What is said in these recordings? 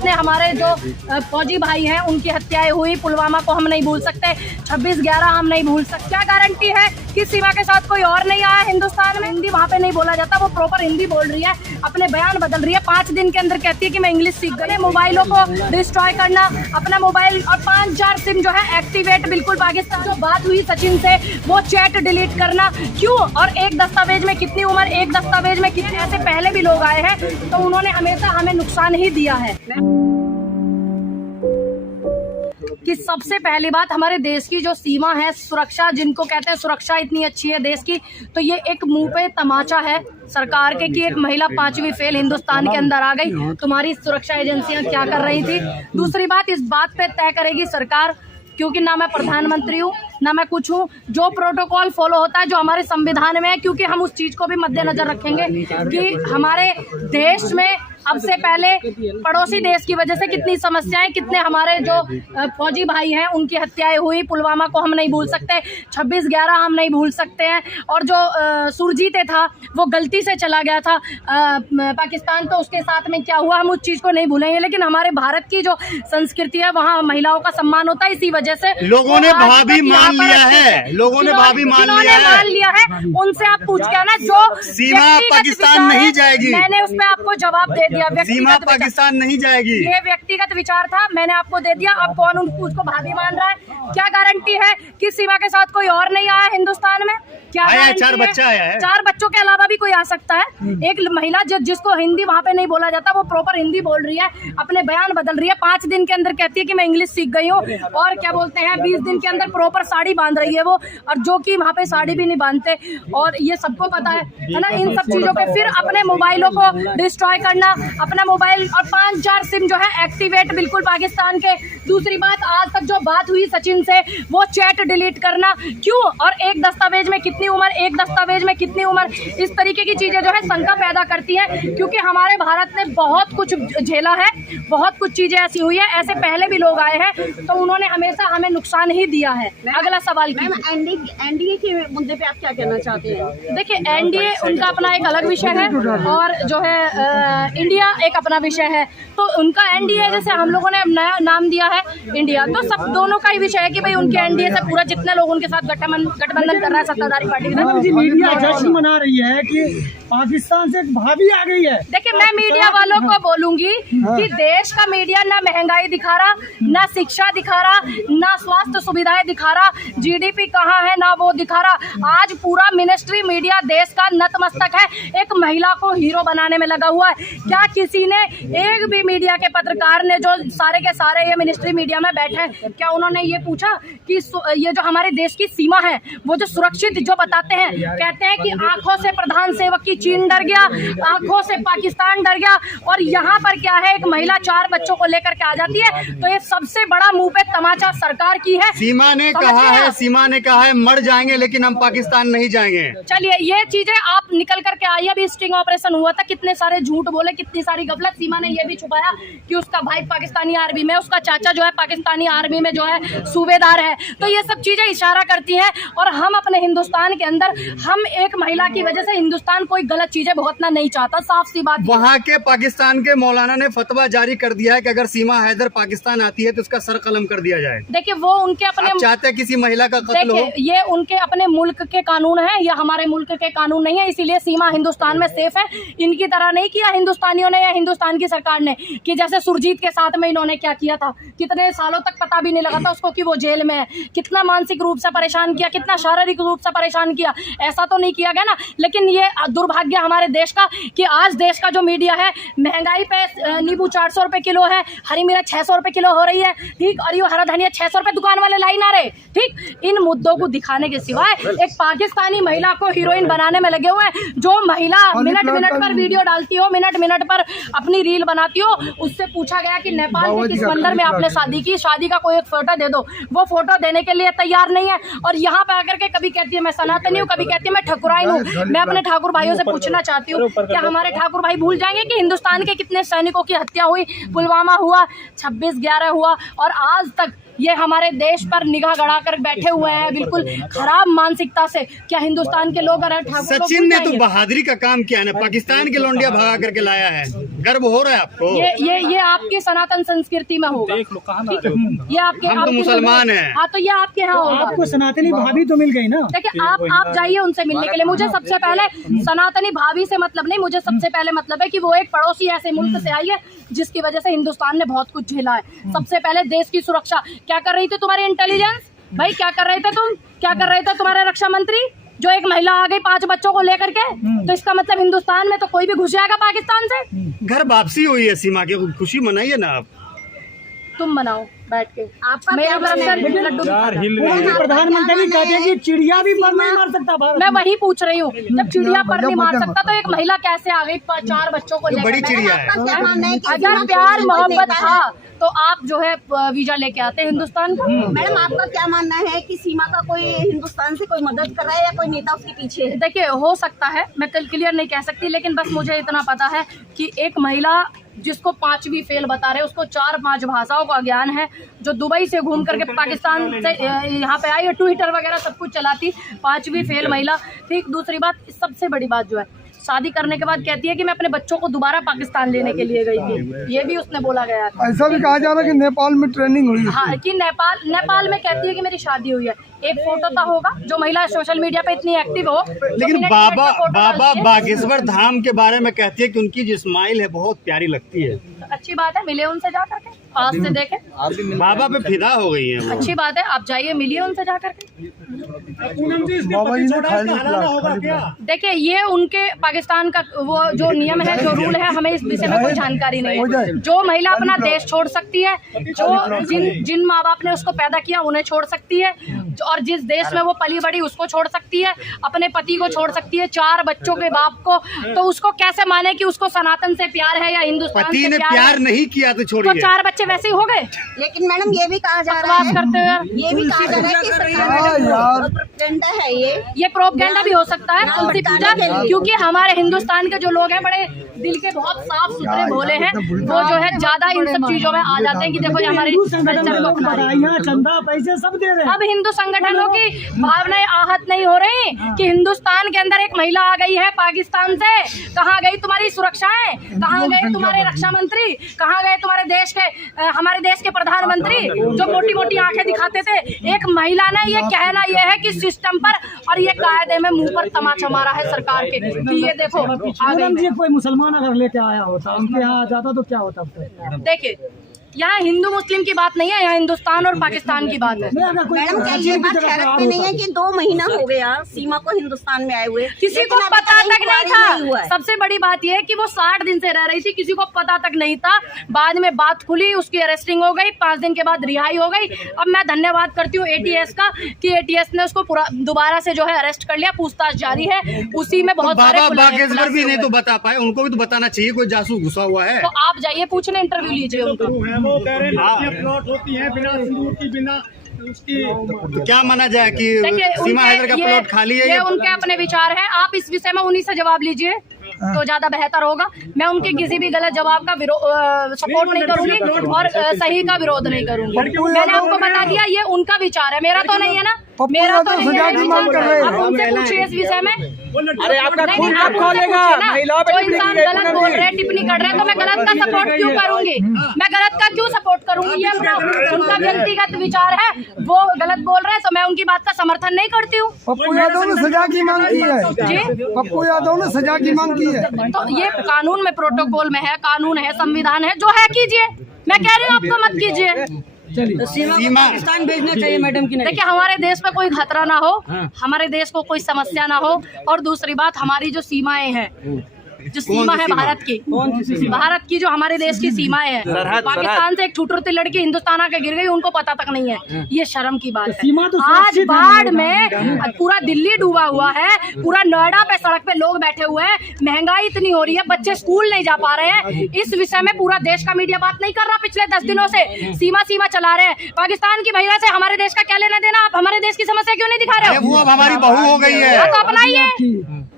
कितने हमारे जो फौजी भाई हैं उनकी हत्याएं हुई, पुलवामा को हम नहीं भूल सकते, 26/11 हम नहीं भूल सकते। क्या गारंटी है कि सीमा के साथ कोई और नहीं आया हिंदुस्तान में? हिंदी वहाँ पे नहीं बोला जाता, वो प्रॉपर हिंदी बोल रही है, अपने बयान बदल रही है, 5 दिन के अंदर कहती है कि मैं इंग्लिश सीख गई। मोबाइलों को डिस्ट्रॉय करना, अपना मोबाइल और 5-4 सिम जो है एक्टिवेट, बिल्कुल पाकिस्तान। जो बात हुई सचिन से वो चैट डिलीट करना क्यों? और एक दस्तावेज में कितनी उम्र, एक दस्तावेज में कितने, ऐसे पहले भी लोग आए हैं तो उन्होंने हमेशा हमें नुकसान ही दिया है। कि सबसे पहली बात, हमारे देश की जो सीमा है, सुरक्षा जिनको कहते हैं, सुरक्षा इतनी अच्छी है देश की, तो ये एक मुंह पे तमाचा है सरकार के कि एक महिला 5वीं फेल हिंदुस्तान के अंदर आ गई। तुम्हारी सुरक्षा एजेंसियां क्या कर रही थी? दूसरी बात, इस बात पे तय करेगी सरकार, क्योंकि ना मैं प्रधानमंत्री हूँ ना मैं कुछ हूँ। जो प्रोटोकॉल फॉलो होता है जो हमारे संविधान में है, क्योंकि हम उस चीज को भी मद्देनजर रखेंगे कि हमारे देश में अब से पहले पड़ोसी देश की वजह से कितनी समस्याएं, कितने हमारे जो फौजी भाई हैं उनकी हत्याएं हुई, पुलवामा को हम नहीं भूल सकते, 26/11 हम नहीं भूल सकते हैं। और जो सुरजीत था वो गलती से चला गया था पाकिस्तान, तो उसके साथ में क्या हुआ हम उस चीज को नहीं भूलेंगे। लेकिन हमारे भारत की जो संस्कृति है वहाँ महिलाओं का सम्मान होता है, इसी वजह से लोगों ने भाभी मान लिया है, लोगों ने भाभी मान लिया है। उनसे आप पूछ के ना, जो सीमा पाकिस्तान नहीं जाएगी, मैंने उस पर आपको जवाब दे दिया। सीमा पाकिस्तान नहीं जाएगी, ये व्यक्तिगत विचार था, मैंने आपको दे दिया। अब कौन उसको भाभी मान रहा है? क्या गारंटी है कि सीमा के साथ कोई और नहीं आया हिंदुस्तान में? क्या आया है? 4 बच्चा आया है, 4 बच्चों के अलावा भी कोई आ सकता है। एक महिला जिसको हिंदी वहाँ पे नहीं बोला जाता, वो प्रॉपर हिंदी बोल रही है, अपने बयान बदल रही है, 5 दिन के अंदर कहती है कि मैं इंग्लिश सीख गई हूँ। और क्या बोलते हैं, 20 दिन के अंदर प्रॉपर साड़ी बांध रही है वो, और जो कि वहाँ पे साड़ी भी नहीं बांधते, और ये सबको पता है ना। इन सब चीजों पे फिर अपने मोबाइलों को डिस्ट्रॉय करना, अपना मोबाइल और 5-4 सिम जो है एक्टिवेट, बिल्कुल पाकिस्तान के। दूसरी बात, आज तक जो बात हुई सचिन से वो चैट डिलीट करना क्यों? और एक दस्तावेज में कितनी उम्र, एक दस्तावेज में कितनी उम्र, इस तरीके की चीजें जो है शंका पैदा करती है, क्योंकि हमारे भारत ने बहुत कुछ झेला है, बहुत कुछ चीजें ऐसी हुई है, ऐसे पहले भी लोग आए हैं तो उन्होंने हमेशा हमें नुकसान ही दिया है। अगला सवाल की एनडीए के मुद्दे पे आप क्या कहना चाहते हैं? देखिए, एनडीए उनका अपना एक अलग विषय है और जो है इंडिया एक अपना विषय है। तो उनका एनडीए, जैसे हम लोगों ने नया नाम दिया है इंडिया, तो सब दोनों का ही विषय है कि भाई उनके एनडीए से पूरा जितने लोग उनके साथ गठबंधन कर रहा है सत्ताधारी पार्टी के साथ। मीडिया जश्न मना रही है कि पाकिस्तान से एक भाभी आ गई है। देखिए, मैं मीडिया वालों को बोलूंगी कि देश का मीडिया ना महंगाई दिखा रहा, ना शिक्षा दिखा रहा, ना स्वास्थ्य सुविधाएं दिखा रहा, जीडीपी कहाँ है ना वो दिखा रहा। आज पूरा मिनिस्ट्री मीडिया देश का नतमस्तक है, एक महिला को हीरो बनाने में लगा हुआ है। क्या किसी ने, एक भी मीडिया के पत्रकार ने, जो सारे के सारे ये मिनिस्ट्री मीडिया में बैठे हैं, क्या उन्होंने ये पूछा कि ये जो हमारे देश की सीमा है वो जो सुरक्षित जो बताते हैं, कहते हैं कि आंखों से प्रधान सेवक की चीन डर गया, आंखों से पाकिस्तान डर गया, और यहाँ पर क्या है, एक महिला 4 बच्चों को लेकर के आ जाती है। तो ये सबसे बड़ा मुंह पे तमाचा सरकार की है। सीमा ने कहा है मर जाएंगे लेकिन हम पाकिस्तान नहीं जाएंगे। चलिए, ये चीजें आप निकल करके आई, अभी स्टिंग ऑपरेशन हुआ था, कितने सारे झूठ बोले, कितनी सारी गफलत। सीमा ने ये भी छुपाया कि उसका भाई पाकिस्तानी आर्मी में, उसका चाचा जो है पाकिस्तानी आर्मी में जो है सूबेदार है। तो ये सब चीजें इशारा करती हैं, और हम अपने हिंदुस्तान के अंदर, हम एक महिला की वजह से हिंदुस्तान कोई गलत चीजें भुगतना नहीं चाहता, साफ सी बात। वहाँ के पाकिस्तान के मौलाना ने फतवा जारी कर दिया है कि अगर सीमा हैदर पाकिस्तान आती है तो उसका सर कलम कर दिया जाए। देखिए, वो उनके अपने चाहते हैं किसी महिला का कत्ल हो, ये उनके अपने मुल्क के कानून है, या हमारे मुल्क के कानून नहीं है, इसीलिए सीमा हिंदुस्तान में सेफ है। इनकी तरह नहीं किया हिंदुस्तानियों ने या हिंदुस्तान की सरकार ने, कि जैसे सुरजीत के साथ में इन्होंने क्या किया था, कितने सालों तक पता भी नहीं लगा था उसको कि वो जेल में है, कितना मानसिक रूप से परेशान किया, कितना शारीरिक रूप से परेशान किया, ऐसा तो नहीं किया गया ना। लेकिन ये दुर्भाग्य हमारे देश का कि आज देश का जो मीडिया है, महंगाई पे नींबू 400 रुपए किलो है, हरी मिर्च 600 रुपए किलो हो रही है, ठीक, और ये हरा धनिया 600 रुपए दुकान वाले लाई ना रहे, ठीक। इन मुद्दों को दिखाने के सिवाय एक पाकिस्तानी महिला को हीरोइन बनाने में लगे हुए हैं। जो महिला मिनट पर वीडियो डालती हो, मिनट पर अपनी रील बनाती हो, उससे पूछा गया कि नेपाल के किस मंदिर में आपने शादी की, शादी का कोई एक फोटो दे दो, वो फोटो देने के लिए तैयार नहीं है। और यहाँ पे आकर के कभी कहती है मैं सनातनी हूँ, कभी कहती है मैं ठकुराइन हूँ। मैं अपने ठाकुर भाइयों से पूछना चाहती हूँ, क्या हमारे ठाकुर भाई भूल जाएंगे कि हिंदुस्तान के कितने सैनिकों की हत्या हुई, पुलवामा हुआ, 26/11 हुआ, और आज तक ये हमारे देश पर निगाह गड़ा कर बैठे हुए हैं बिल्कुल खराब मानसिकता से। क्या हिंदुस्तान के लोग अगर ठाकुर को सचिन ने भूल तो जाएंगे? बहादुरी का काम किया है, पाकिस्तान के लौंडिया भगा करके लाया है, गर्व हो रहा है आपको? ये आपकी सनातन संस्कृति में होगा। ठीक है, ये आपके हम तो मुसलमान हैं। हाँ, तो ये आपके यहाँ होगा। आपको सनातनी भाभी तो मिल गई ना। देखिए, आप जाइए उनसे मिलने के लिए। मुझे सबसे पहले सनातनी भाभी से मतलब नहीं, मुझे सबसे पहले मतलब है कि वो एक पड़ोसी ऐसे मुल्क से आई है जिसकी वजह से हिंदुस्तान ने बहुत कुछ झेला है। सबसे पहले देश की सुरक्षा। क्या कर रही थी तुम्हारी इंटेलिजेंस भाई? क्या कर रहे थे तुम? क्या कर रहे थे तुम्हारे रक्षा मंत्री? जो एक महिला आ गई 5 बच्चों को लेकर के, तो इसका मतलब हिंदुस्तान में तो कोई भी घुस जाएगा पाकिस्तान से। घर वापसी हुई है सीमा की, खुशी मनाइए ना आप। तुम मनाओ बैठ के। आपका मेरे क्या तरफ से कहना लड्डू प्रधानमंत्री कहते हैं कि चिड़िया भी पर नहीं मार सकता भारत। मैं वही पूछ रही हूँ, जब चिड़िया पर नहीं मार सकता तो एक महिला कैसे आ गई 4 बच्चों को लेकर? बड़ी चिड़िया है। आपका क्या मानना है कि अगर प्यार मोहब्बत था तो आप जो है वीजा लेके आते हिंदुस्तान को। मैडम, आपका क्या मानना है कि सीमा का कोई हिंदुस्तान से कोई मदद कर रहा है या कोई नेता उसके पीछे है? देखिए, हो सकता है, मैं क्लियर नहीं कह सकती, लेकिन बस मुझे इतना पता है कि एक महिला जिसको 5वीं फेल बता रहे, उसको 4-5 भाषाओं का ज्ञान है, जो दुबई से घूम करके पाकिस्तान से यहाँ पे आई है, ट्विटर वगैरह सब कुछ चलाती, 5वीं फेल महिला। ठीक, दूसरी बात, सबसे बड़ी बात जो है, शादी करने के बाद कहती है कि मैं अपने बच्चों को दोबारा पाकिस्तान लेने के लिए गई थी। ये भी उसने बोला गया था। ऐसा भी कहा जा रहा है कि नेपाल में ट्रेनिंग हुई। हाँ, कि नेपाल में कहती है कि मेरी शादी हुई है। एक फोटो तो होगा, जो महिला सोशल मीडिया पे इतनी एक्टिव हो। लेकिन बाबा बागेश्वर धाम के बारे में कहती है कि उनकी जो स्माइल है बहुत प्यारी लगती है। अच्छी बात है, मिले उनसे जा करके, पास से देखे। बाबा पे फिदा हो गई है वो। अच्छी बात है, आप जाइए, मिलिए उनसे जा करके। बाबा जी ने खाली देखिए, ये उनके पाकिस्तान का वो जो नियम है, जो रूल है, हमें इस विषय में कोई जानकारी नहीं है। जो महिला अपना देश छोड़ सकती है, जो जिन माँ बाप ने उसको पैदा किया उन्हें छोड़ सकती है, और जिस देश में वो पली बड़ी उसको छोड़ सकती है, अपने पति को छोड़ सकती है, 4 बच्चों के बाप को। तो उसको कैसे माने कि उसको सनातन से प्यार है या हिंदुस्तान पति से ने प्यार प्यार है? नहीं किया तो तो छोड़िए। 4 बच्चे वैसे ही हो गए। लेकिन मैडम, ये भी कहा जा रहा है, करते हुए ये भी कहा जा रहा है कि सरकार प्रोपेगेंडा है ये प्रोपेगेंडा भी हो सकता है, तुलसी पूजा, क्योंकि हमारे हिंदुस्तान के जो लोग हैं बड़े दिल के बहुत साफ सुथरे भोले हैं, वो जो है ज्यादा इन सब चीजों में आ जाते हैं कि देखो ये हमारे कल्चर को अपना रही है। चंदा पैसे सब दे रहे हैं। अब हिंदू संगठनों की भावनाएं आहत नहीं हो रही कि हिंदुस्तान के अंदर एक महिला आ गई है पाकिस्तान से। कहाँ गई तुम्हारी सुरक्षाएं? कहाँ गए तुम्हारे रक्षा मंत्री? कहाँ गए तुम्हारे देश के हमारे देश के प्रधानमंत्री जो मोटी मोटी आंखें दिखाते थे? एक महिला ने ये कहना ये है कि सिस्टम पर, और ये कायदे में मुंह पर तमाचा मारा है सरकार के कि ये देखो आ गई। जी, कोई मुसलमान अगर लेके आया होता, उनके यहाँ आ जाता तो क्या होता? देखिए, यहाँ हिंदू मुस्लिम की बात नहीं है, यहाँ हिंदुस्तान और पाकिस्तान की बात है। मैडम, क्या ये बात हैरत में नहीं है कि 2 महीना हो गया सीमा को हिंदुस्तान में आए हुए, किसी को पता तक नहीं था। सबसे बड़ी बात यह है कि वो 60 दिन से रह रही थी, किसी को पता तक नहीं था। बाद में बात खुली, उसकी अरेस्टिंग हो गई, 5 दिन के बाद रिहाई हो गई। अब मैं धन्यवाद करती हूँ ATS का कि ATS ने उसको पूरा दोबारा से जो है अरेस्ट कर लिया, पूछताछ जारी है। उसी में बहुत सारे बाबा बागेश्वर भी नहीं तो बता पाए, उनको भी तो बताना चाहिए, कोई जासूस घुसा हुआ है। तो आप जाइए, पूछने, इंटरव्यू लीजिए उनका। वो कह रहे हैं प्लॉट होती है बिना सिंदूर की, बिना उसकी। तो क्या माना जाए कि देखिए, सीमा हैदर का प्लॉट खाली है? ये उनके अपने विचार हैं। आप इस विषय में उन्हीं से जवाब लीजिए तो ज्यादा बेहतर होगा। मैं उनके किसी भी गलत जवाब का सपोर्ट नहीं करूंगी और सही का विरोध नहीं करूंगी। मैंने आपको बता दिया, ये उनका विचार है, मेरा तो नहीं है ना। मेरा तो नहीं है। आप उनसे पूछिए इस विषय में। अरे आपका खुद आप खोलेगा, महिलाओं पे जो इंसान गलत बोल रहे हैं, टिप्पणी कर रहे हैं, तो मैं गलत का सपोर्ट क्यों करूंगी? मैं गलत का क्यों सपोर्ट करूंगी? ये अपना उनका व्यक्तिगत विचार है, वो गलत बोल रहे हैं तो मैं उनकी बात का समर्थन नहीं करती हूँ। पप्पू यादव ने सजा की मांग की है। जी, पप्पू यादव ने सजा की मांग की है। तो ये कानून में, प्रोटोकॉल में है, कानून है, संविधान है, जो है कीजिए। मैं कह रही हूँ आपको मत कीजिए। सीमा पाकिस्तान भेजना चाहिए मैडम की नहीं। देखिए, हमारे देश में कोई खतरा ना हो, हमारे देश को कोई समस्या ना हो, और दूसरी बात, हमारी जो सीमाएं हैं, जो सीमा है भारत की, भारत की जो हमारे देश की सीमाएं हैं, पाकिस्तान से एक छुटुरती लड़की हिंदुस्तान आके गिर गई, उनको पता तक नहीं है। ये शर्म की बात है। आज बाढ़ में पूरा दिल्ली डूबा हुआ है, पूरा नोएडा पे सड़क पे लोग बैठे हुए हैं, महंगाई इतनी हो रही है, बच्चे स्कूल नहीं जा पा रहे हैं। इस विषय में पूरा देश का मीडिया बात नहीं कर रहा। पिछले 10 दिनों से सीमा चला रहे हैं। पाकिस्तान की महिला से हमारे देश का क्या लेना देना? आप हमारे देश की समस्या क्यों नहीं दिखा रहे हो? वो अब हमारी बहू हो गई है। तो अपनाइए,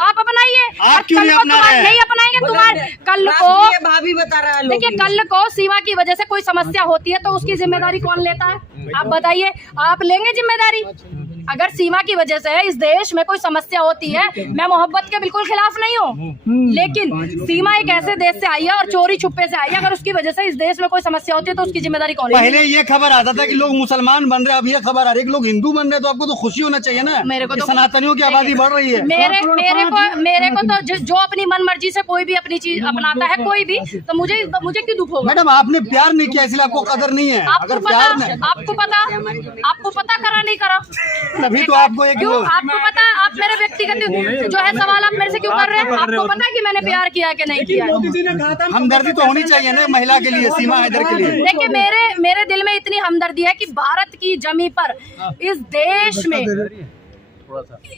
आप अपनाइए। आप क्यों नहीं अपना रहे हैं? नहीं अपनाएंगे तुम्हारे कल को। भाभी बता रहा है देखिए कल को सीमा की वजह से कोई समस्या होती है तो उसकी जिम्मेदारी कौन लेता है? आप बताइए, आप लेंगे जिम्मेदारी? अगर सीमा की वजह से इस देश में कोई समस्या होती है, मैं मोहब्बत के बिल्कुल खिलाफ नहीं हूँ, लेकिन सीमा एक ऐसे देश से आई है और चोरी छुपे से आई है। अगर उसकी वजह से इस देश में कोई समस्या होती है तो उसकी जिम्मेदारी कौन लेगी? पहले ये खबर आता था कि लोग मुसलमान बन रहे, अब ये खबर आ रही है कि लोग हिंदू बन रहे, तो आपको तो खुशी होना चाहिए ना। मेरे को कि तो सनातनियों की आबादी बढ़ रही है। मेरे को तो जो अपनी मन मर्जी से कोई भी अपनी चीज अपनाता है, कोई भी, तो मुझे क्यों दुख होगा? मैडम आपने प्यार नहीं किया इसलिए आपको कदर नहीं है। अगर प्यार नहीं, आपको पता करा नहीं करा, तभी तो आपको एक क्यों? आपको पता, आप मेरे व्यक्तिगत जो है सवाल आप मेरे से क्यों कर रहे हैं? आपको पता है कि मैंने प्यार किया कि नहीं किया? मोदी जी ने कहा था हमदर्दी तो होनी चाहिए ना महिला के लिए, सीमा हैदर के लिए। देखिए मेरे दिल में इतनी हमदर्दी है कि भारत की जमी पर, इस देश में,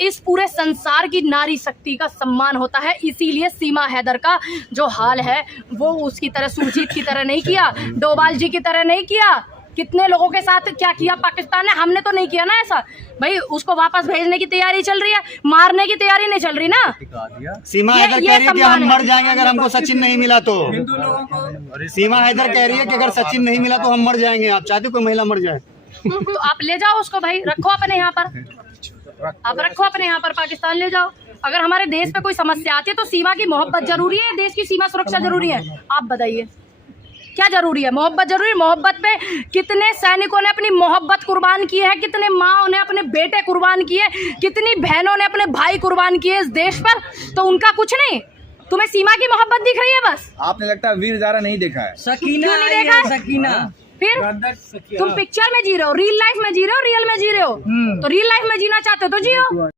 इस पूरे संसार की नारी शक्ति का सम्मान होता है। इसीलिए सीमा हैदर का जो हाल है वो उसकी तरह, सुरजीत की तरह नहीं किया, डोभाल जी की तरह नहीं किया। कितने लोगों के साथ क्या किया पाकिस्तान ने, हमने तो नहीं किया ना ऐसा। भाई उसको वापस भेजने की तैयारी चल रही है, मारने की तैयारी नहीं चल रही ना। सीमा हैदर कह रही है कि हम मर जाएंगे अगर हमको सचिन नहीं मिला तो। सीमा हैदर कह रही है कि अगर सचिन नहीं मिला तो हम मर जाएंगे। आप चाहते हो कोई महिला मर जाए? तो आप ले जाओ उसको भाई, रखो अपने यहाँ पर, आप रखो अपने यहाँ पर, पाकिस्तान ले जाओ। अगर हमारे देश पे कोई समस्या आती है तो सीमा की मोहब्बत जरूरी है, देश की सीमा सुरक्षा जरूरी है। आप बताइए क्या जरूरी है? मोहब्बत जरूरी है। मोहब्बत पे कितने सैनिकों ने अपनी मोहब्बत कुर्बान की है, कितने माँ ने अपने बेटे कुर्बान किए, कितनी बहनों ने अपने भाई कुर्बान किए इस देश पर, तो उनका कुछ नहीं। तुम्हें सीमा की मोहब्बत दिख रही है बस? आपने लगता है वीर ज़ारा नहीं देखा है। क्यों नहीं देखा है? फिर तुम पिक्चर में जी रहे हो, रियल लाइफ में जी रहे हो, रियल में जी रहे हो, तो रियल लाइफ में जीना चाहते हो तो जियो।